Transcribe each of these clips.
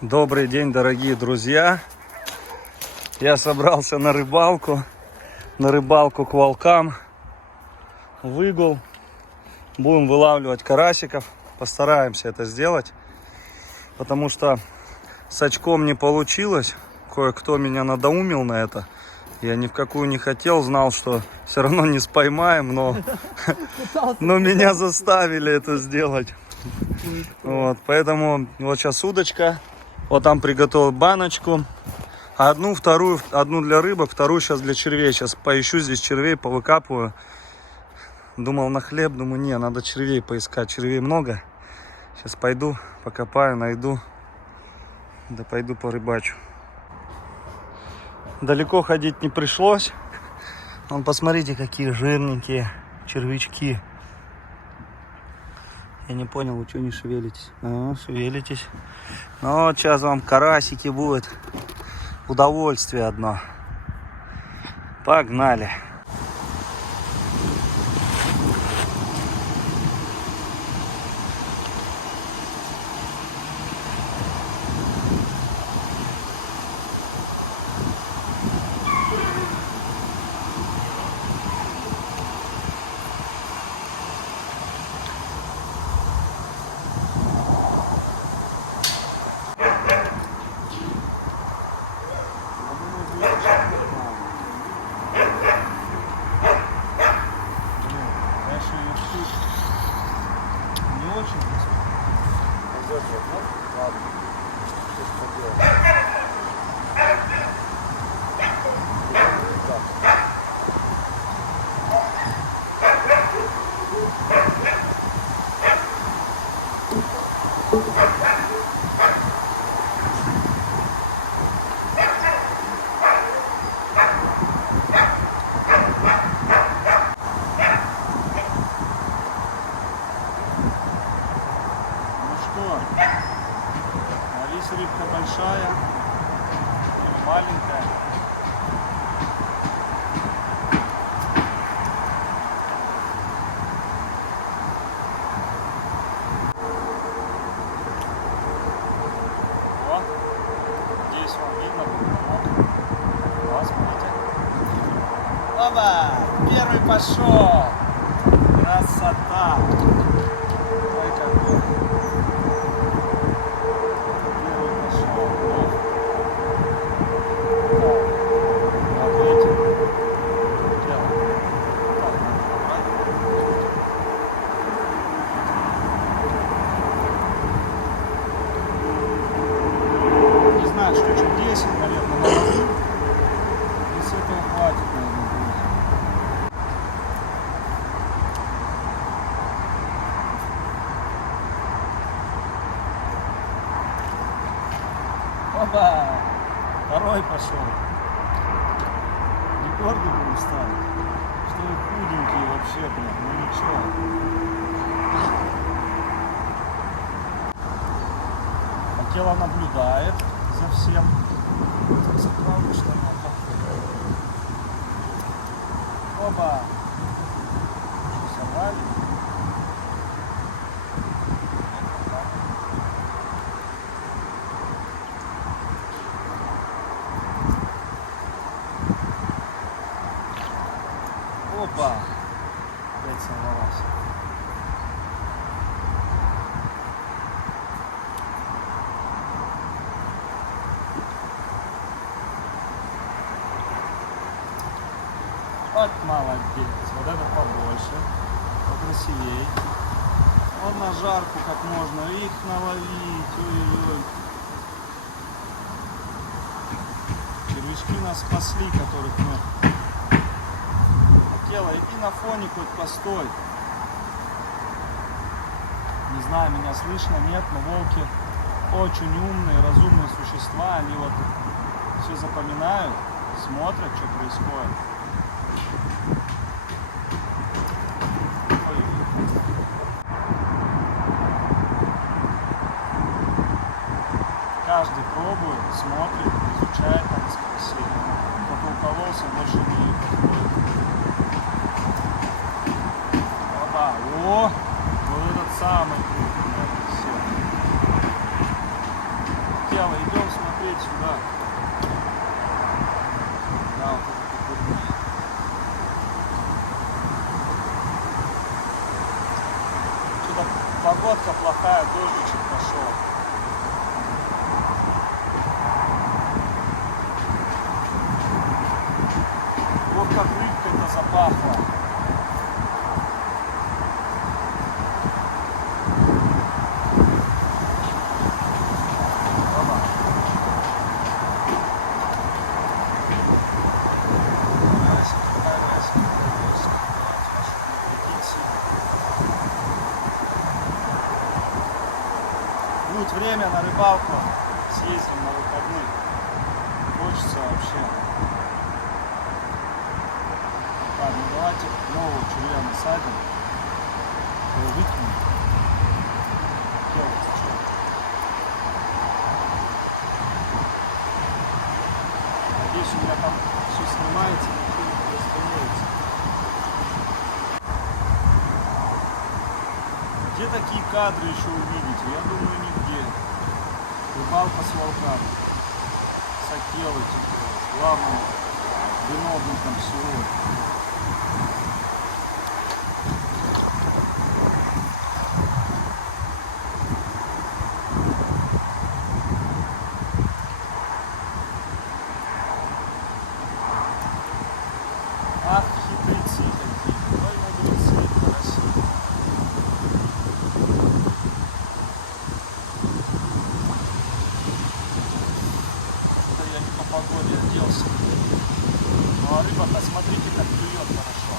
Добрый день, дорогие друзья! Я собрался на рыбалку к волкам. Выгул. Будем вылавливать карасиков. Постараемся это сделать, потому что с очком не получилось. Кое-кто меня надоумил на это. Я ни в какую не хотел, знал, что все равно не споймаем, но меня заставили это сделать. Вот, поэтому вот сейчас удочка. Вот там приготовил баночку. Одну для рыбок, вторую сейчас для червей. Сейчас поищу здесь червей, повыкапываю. Думал на хлеб, думаю, не, надо червей поискать. Червей много. Сейчас пойду, покопаю, найду. Да пойду порыбачу. Далеко ходить не пришлось. Вон, посмотрите, какие жирненькие червячки. Я не понял, вы что не шевелитесь? Шевелитесь. Ну, вот сейчас вам карасики будут. Удовольствие одно. Погнали. Здесь рыбка большая или маленькая. Вот. Здесь вам видно. Вот, смотрите. Опа! Первый пошел! Красота! Ой, какой! Опа! Второй пошел. Рекорды будем ставить. Что вы худенькие вообще, блин, ну ничего. Акела наблюдает за всем. Заправлю штанах. Опа! Сорвали. Опа! Опять сорвалась. Вот молодец. Вот это побольше. Покрасивей. Вот на жарку как можно их наловить. Ой-ой-ой. Червячки нас спасли, которых мы... Иди на фоне хоть постой. Не знаю, меня слышно, нет, но волки очень умные, разумные существа. Они вот все запоминают, смотрят, что происходит. Каждый пробует, смотрит, изучает, там спросить. Кто укололся, больше не подходит. О, вот этот самый крупный. дело. Идем смотреть сюда. Да, вот это кукуруза. Что-то погодка плохая, дождичек пошел. Вот как рыбка-то запахла. Будет время на рыбалку, съездим на выходных. Хочется вообще. Так, ну давайте нового червя насадим. Его выкинем. Надеюсь, у меня там все снимается, ничего не остановится. Где такие кадры еще увидите? Я думаю, нигде. Рыбалка с волками. Сакелы, типа, главным виновником всего. Ах, хитрецы какие. Ой, мудрецы, красиво. Погоде оделся. Ну а рыба-то смотрите, как клюет хорошо.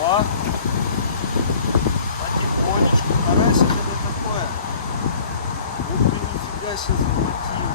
О! Потихонечку. Карасик это такое. Ух ты, нифига себе захватил.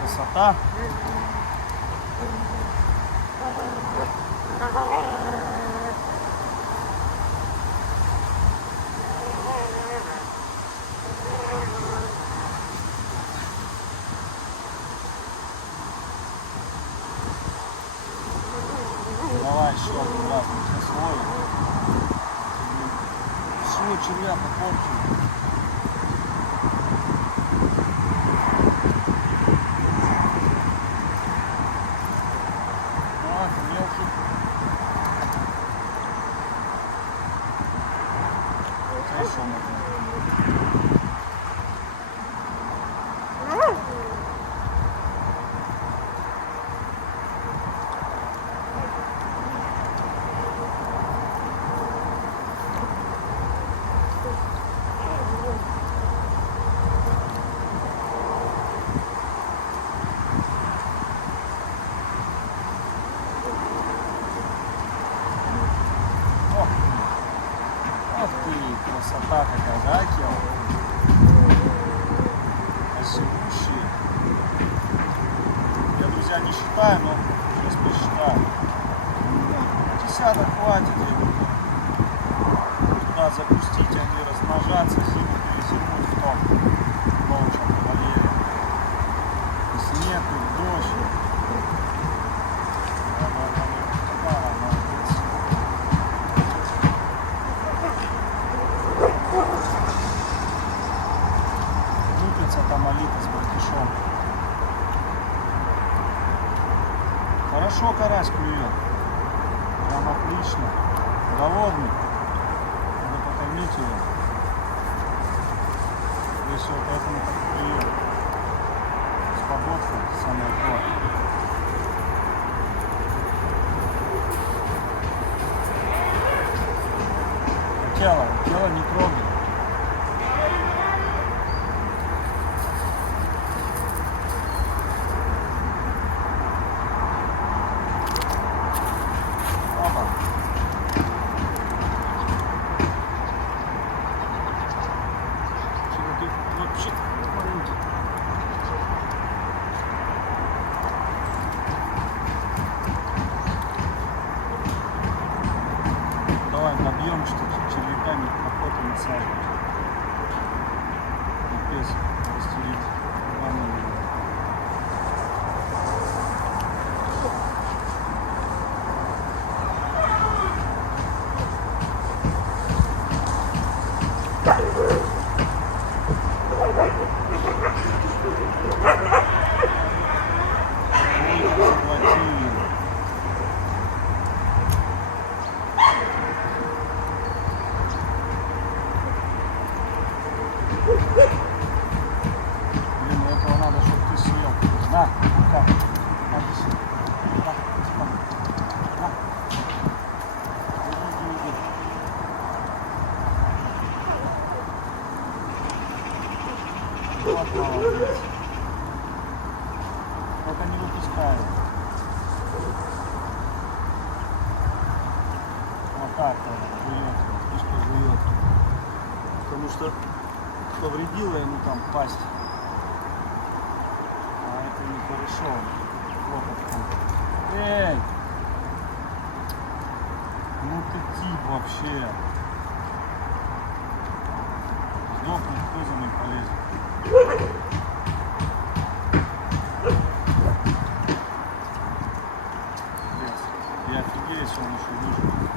Красота. Давай еще аккуратно, слой. Всего червя попортили. Ах ты, красота какая, да, Кел? Осевущие. Я, друзья, не считаю, но сейчас посчитаю. Десяток хватит, я думаю. Туда запустить, они размножаться, зиму перезимуть в том волчьем вольере. Если нет, то дождь. Там Алита с братишом. Хорошо карась клюет. Прям отлично. Голодный. Надо покормить его. всего, поэтому так и приеду. С погодкой самое то. Тело не трогай. Давай набьем, что червяками охоту насаживать. И пес растереть. Блин, для этого надо, чтобы ты съел. На, как? Надо съел. На, на. Иди. Вот молодец. Только не выпускай. Вот так вот, жует, пусть пожует. Потому что повредила ему там пасть. А это нехорошо. Вот там. Эй! Ну ты тип вообще. Сдохнет, кто за ним полезет? Я офигею, если он еще выживет.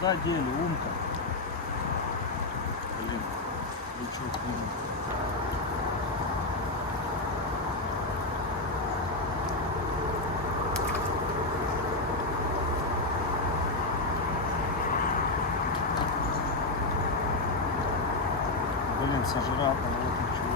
Куда дели, умка? Блин, крючок не. Блин, сожрал, вот ничего.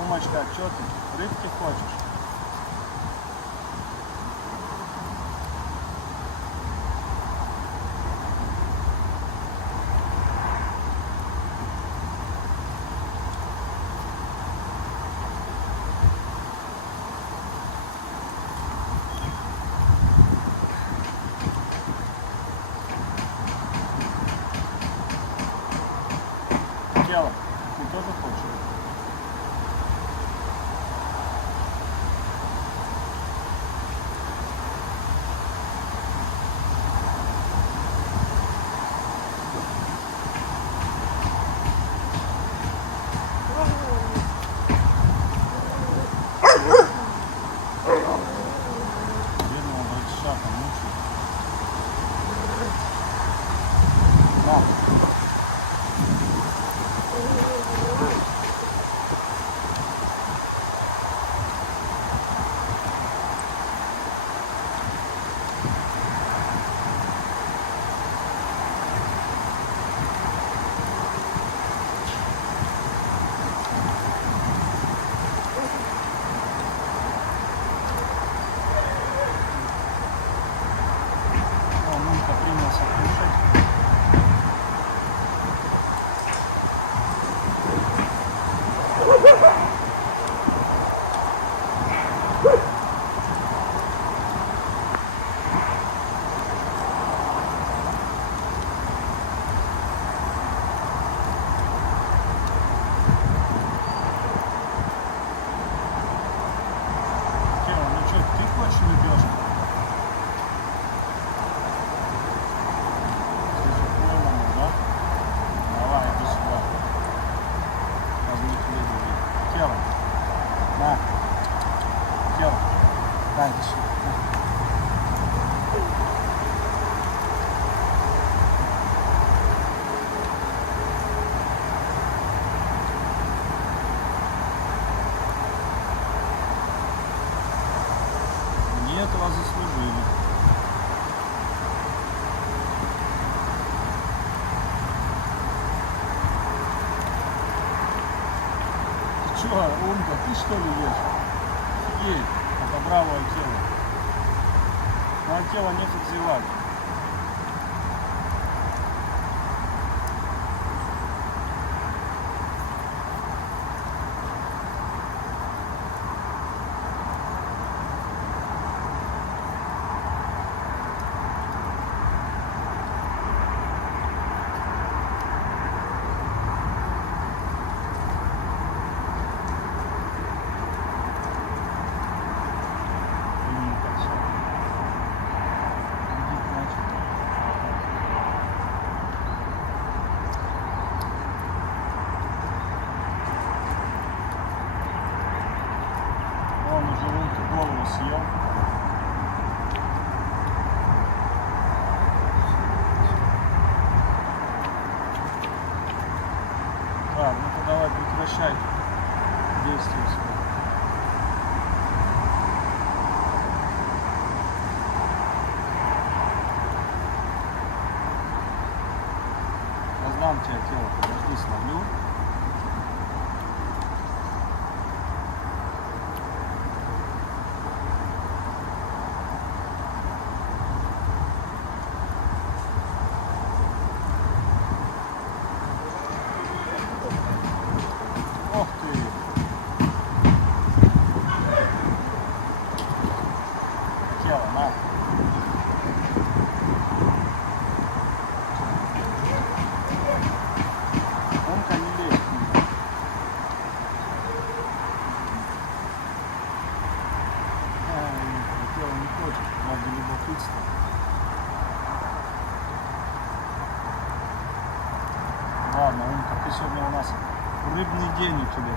Умочка, что ты? Рыбки хочешь? Ты тоже хочешь? Бедного братишака мучает. На. Мамка принялся кушать. Кева, ну что, ты хочешь лебёшку? Да? Давай, иди сюда. Возьми хлеб. Тело. На. Тело. Дай, иди сюда. Они этого заслужили. Ты чё, Умка, ты что ли ешь? Офигеть, это бравое тело. На тело нефиг зевать. Он уже Умку голову съел. Так, ну-ка давай прекращай действие свое. Я сдам тебе тело, подожди, словлю. Ох ты! Тело, на! Умка не лезет. Тело не хочет, ради любопытства. Ладно, Умка, ты сегодня у нас рыбный день у тебя.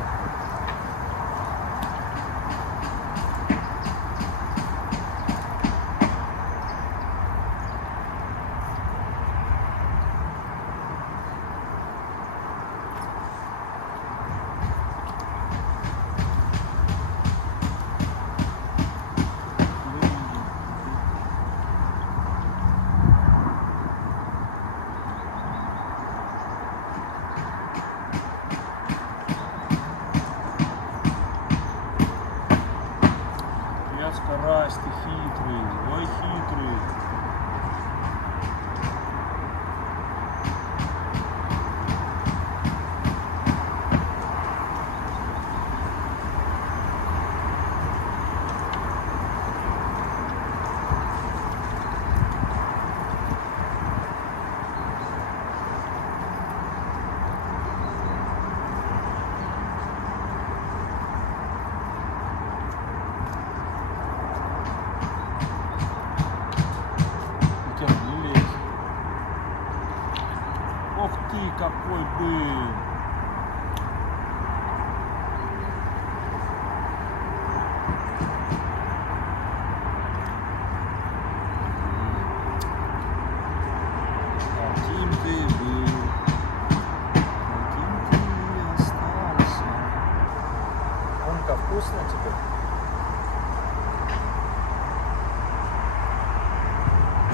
Вкусно тебе?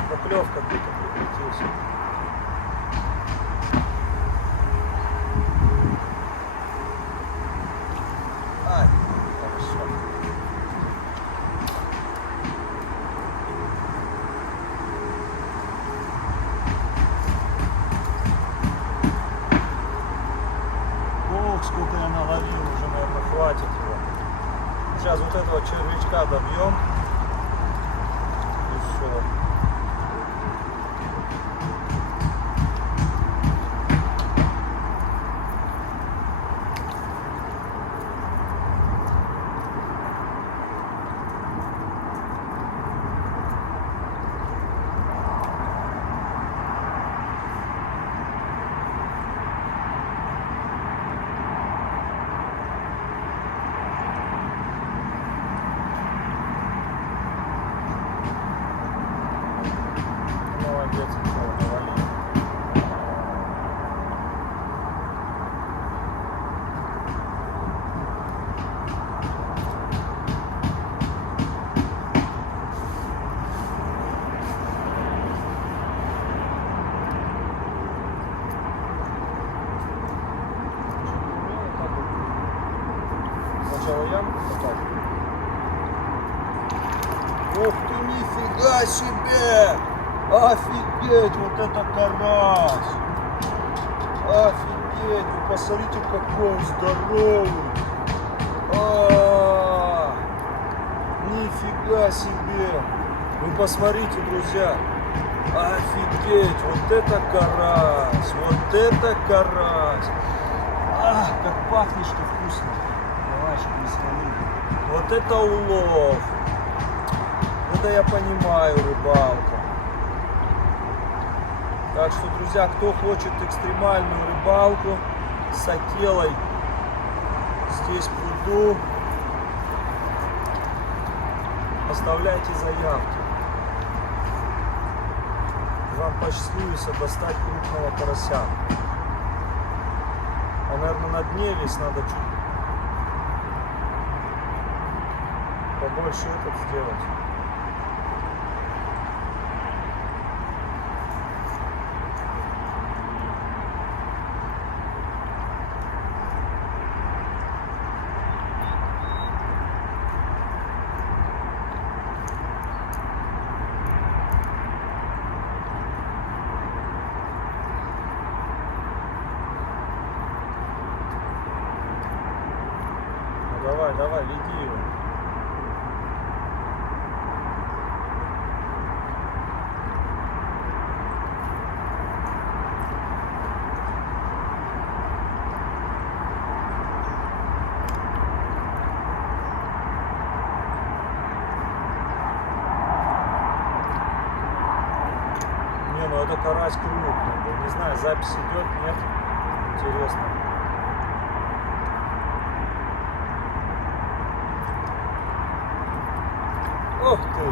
Поклевка где-то прикрутился. Ай, хорошо. Ох, сколько я наловил, уже, наверное, хватит его. Сейчас вот этого червячка добьем. И все. Молодец, навалил. Сначала ямку копать. Ух ты, нифига себе! Офигеть, вот это карась! Офигеть, вы посмотрите, какой он здоровый! Нифига себе! Вы посмотрите, друзья! Офигеть, вот это карась! Вот это карась! Ах, как пахнет, что вкусно! Давай, чтобы не сломили. Вот это улов! Это я понимаю, рыбалка. Так что, друзья, кто хочет экстремальную рыбалку с акелой здесь в пруду, оставляйте заявки. Вам посчастливится достать крупного карася. Он, наверное, на дне весь, надо чуть побольше этот сделать. Давай, давай, веди его. Не, ну это карась крупный был. Не знаю, запись идет, нет. Интересно. Ох ты!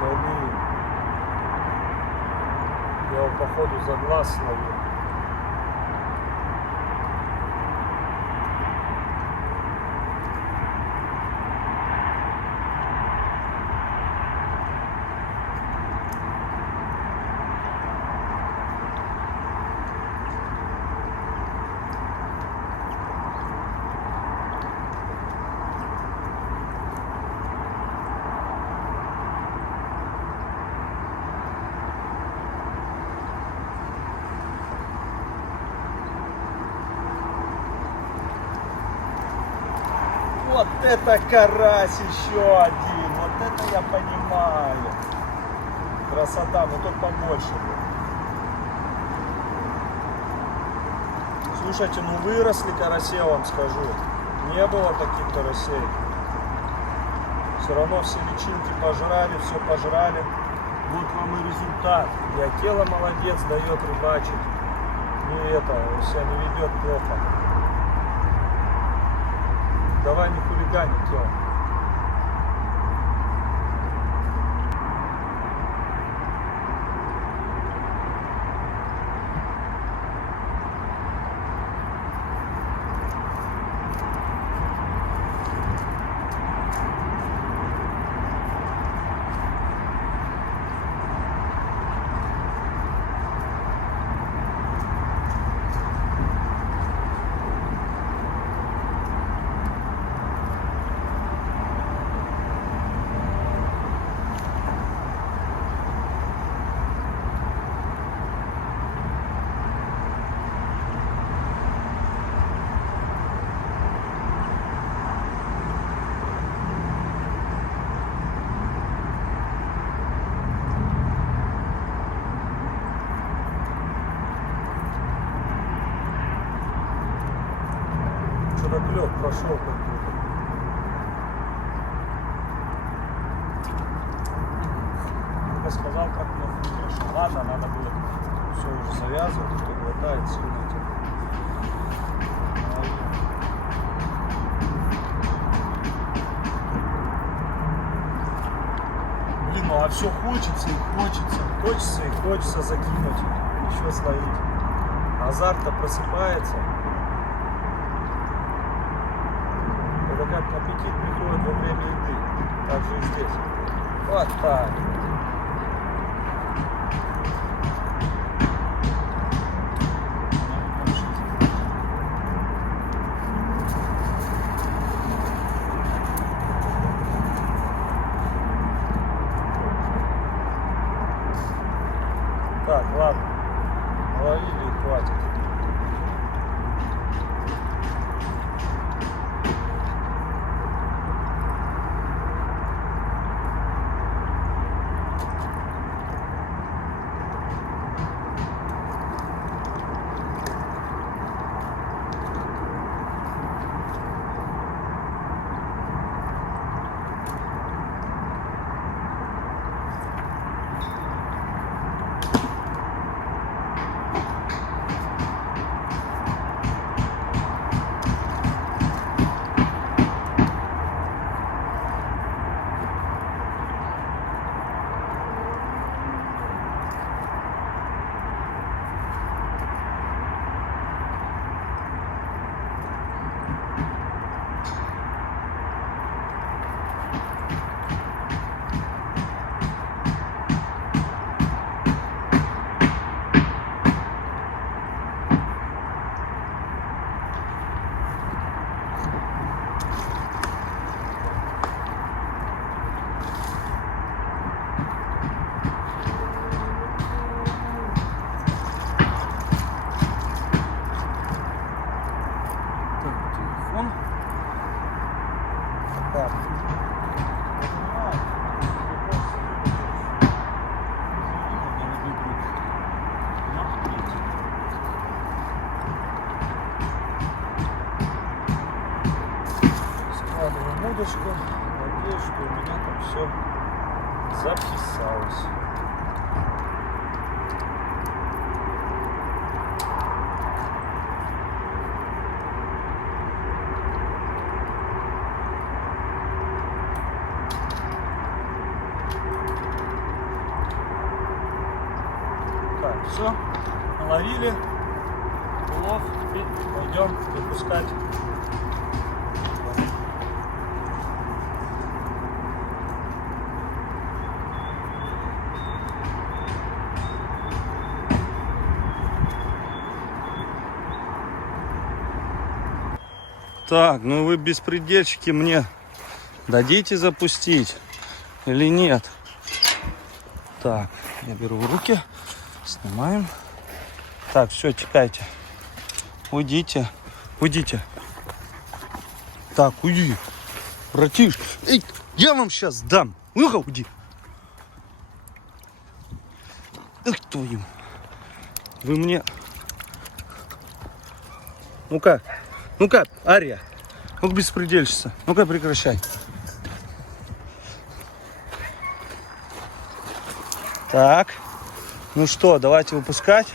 Блин. Я его походу за глаз словил. Вот это карась еще один. Вот это я понимаю. Красота, но тот побольше был. Слушайте, ну выросли караси, я вам скажу. Не было таких карасей. Все равно все личинки пожрали, все пожрали. Вот вам и результат. И акела молодец, дает рыбачить. И это, себя не ведет плохо. Давай не хулигани, Акела. проклёв прошел как будто. Я сказал, как много хорошо. Ладно, надо было все уже завязывать, кто глотает сильно эти. Блин, ну а все хочется и хочется. Хочется и хочется закинуть, еще словить. Азарт-то просыпается. Это как аппетит приходит во время еды. Так же и здесь. Вот так. Так, ладно. Ловили и хватит. Складываем удочку. Надеюсь, что у меня там все записалось. Так, все, наловили улов и пойдем выпускать. Так, ну вы беспредельщики мне дадите запустить или нет? Так, я беру в руки, снимаем. Так, все, текайте. Уйдите, уйдите. Так, уйди, братиш. Эй, я вам сейчас дам. Ну-ка, уйди. Эх, твою. Вы мне... Ну-ка. Ну-ка, Ария, ну-ка беспредельщица, ну-ка прекращай. Так, ну что, давайте выпускать.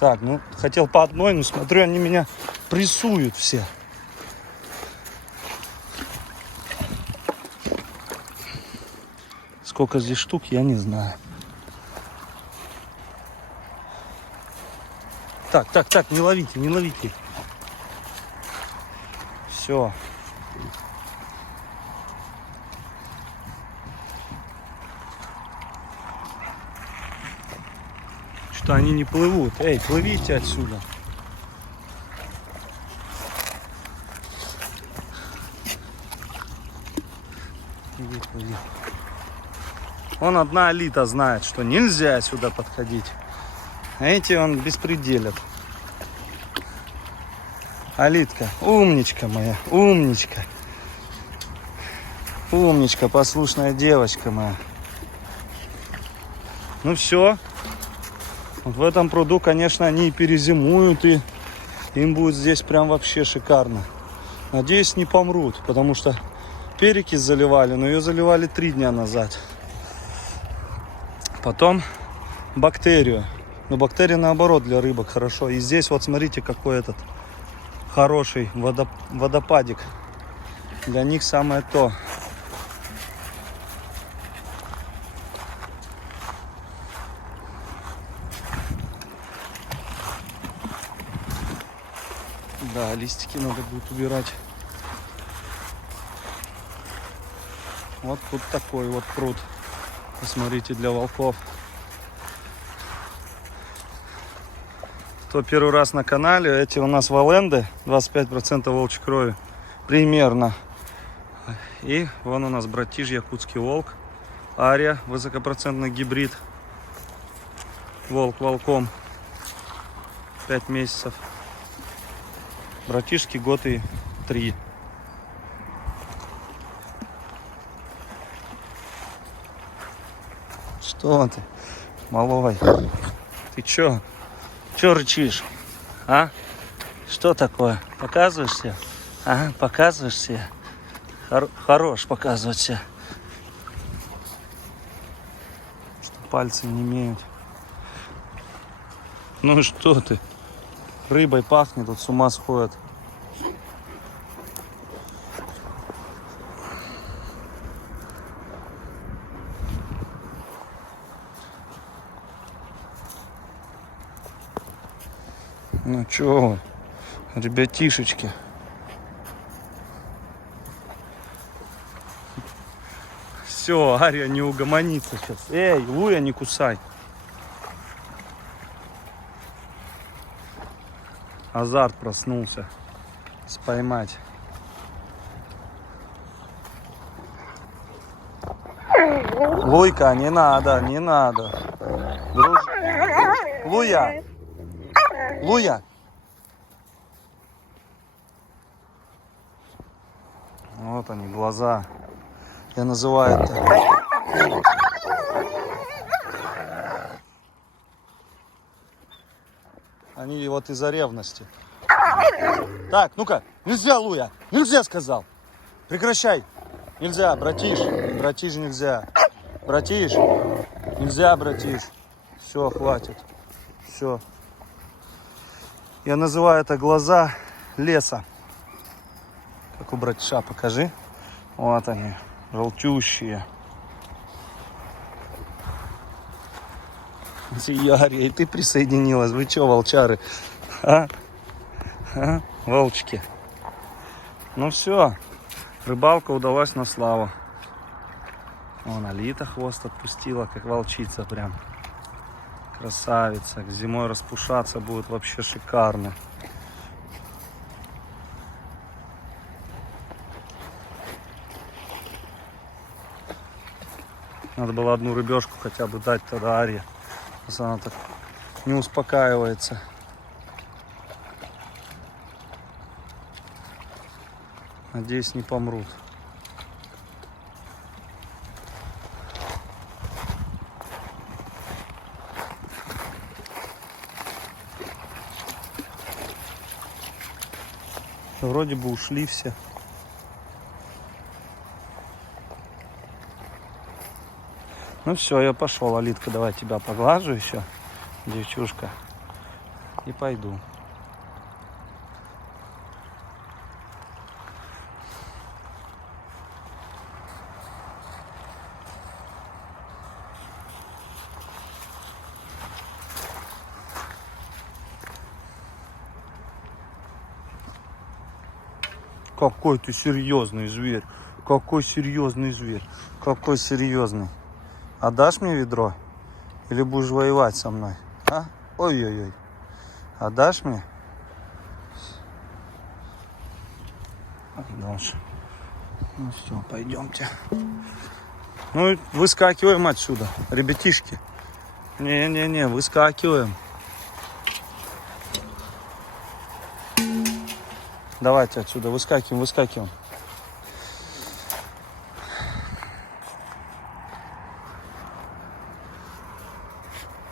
Так, ну хотел по одной, но смотрю, они меня прессуют все. Сколько здесь штук, я не знаю. Так, не ловите, не ловите. Все. Что они не плывут? Эй, плывите отсюда. Иди, плыви. Вон одна Алита знает, что нельзя сюда подходить. Эти он беспределят. Алитка, умничка моя, умничка. Умничка, послушная девочка моя. Ну все. Вот в этом пруду, конечно, они и перезимуют, и Им будет здесь прям вообще шикарно. Надеюсь, не помрут, потому что перекись заливали, но ее заливали 3 дня назад. Потом бактерию. Но бактерия наоборот для рыбок хорошо. И здесь вот смотрите, какой этот хороший водопадик. Для них самое то. Да, листики надо будет убирать. Вот тут такой вот пруд. Посмотрите, для волков. Кто первый раз на канале, эти у нас валенды, 25% волчьей крови. Примерно. И вон у нас братиш, якутский волк. Ария, высокопроцентный гибрид. Волк волком. 5 месяцев. Братишки год и 3. Что ты, малой? Ты чё? Чё рычишь? А? Что такое? Показываешься? Ага, показываешься? Хорош показываться. Что пальцы не имеют. Ну что ты? Рыбой пахнет, тут с ума сходят. Ну чё вы, ребятишечки. Все, Ария не угомонится сейчас. Эй, Луя, не кусай. Азарт проснулся. Споймать. Луйка, не надо, не надо. Луя. Луя. Вот они, глаза. Я называю это. Они вот из-за ревности. Так, ну-ка, нельзя, Луя. Нельзя, сказал. Прекращай. Нельзя, братиш. Братиш нельзя. Братиш. Нельзя, братиш. Все, хватит. Все. Я называю это глаза леса. Как у братиша, покажи. Вот они, желтющие. Ярия, и ты присоединилась. Вы что, волчары? А? А? Волчки. Ну все, рыбалка удалась на славу. Вон Алита хвост отпустила, как волчица прям. Красавица. Зимой распушаться будет вообще шикарно. Надо было одну рыбешку хотя бы дать тогда Арии. Она так не успокаивается. Надеюсь, не помрут. Вроде бы ушли все. Ну все, я пошел, Алитка, давай тебя поглажу еще, девчушка, и пойду. Какой ты серьезный зверь, какой серьезный зверь, какой серьезный. Отдашь мне ведро? Или будешь воевать со мной? А? Ой-ой-ой. Отдашь мне? Дальше. Ну все, пойдемте. Ну, выскакиваем отсюда, ребятишки. Не-не-не, выскакиваем. Давайте отсюда, выскакиваем, выскакиваем.